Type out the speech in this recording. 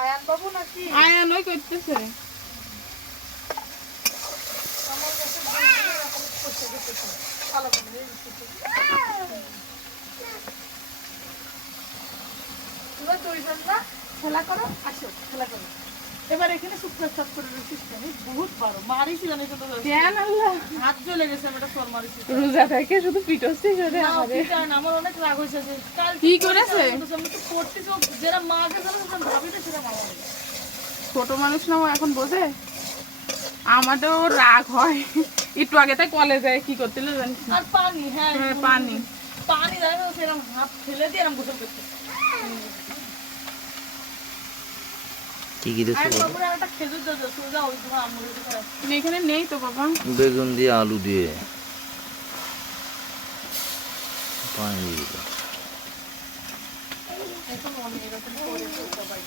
আয়ান বাবু নাকি আয়ান ওই করতেছে আমার কাছে করতে গেছে ভালো করে তোমরা দুইজন না খেলা করো আসো খেলা করো এবার এখানে সুপ্রস্তাব করে রয়েছিস আমি বহুত বড় মারিছিলাম এই তো কেন আল্লাহ হাত জ্বলে গেছে আমি এটা সর মারিছি রোজা থেকে শুধু পিটছিস ওরে আমাদের আমার অনেক রাগ হয়েছে যে কাল কি করেছে আমি তো করতেছি যারা মাকে জানো ভাবি তো সেটা মামা ছোট মানুষ না ও এখন বোঝে আমাদেরও রাগ হয় একটু আগে তাই কলে যায় কি করতে জানিস আর পানি হ্যাঁ পানি পানি দেখো সেরকম হাত ফেলে দিয়ে এরকম গোসল করতে কি কি দিছো বাবুরা একটা খেজুর দাও সোজা ওই তোমার আম্মুর কাছে তুমি এখানে নেই তো বাবা বেগুন দিয়ে আলু দিয়ে পানি দিয়ে দিলাম। এখন অনেক এরকম করে সবাই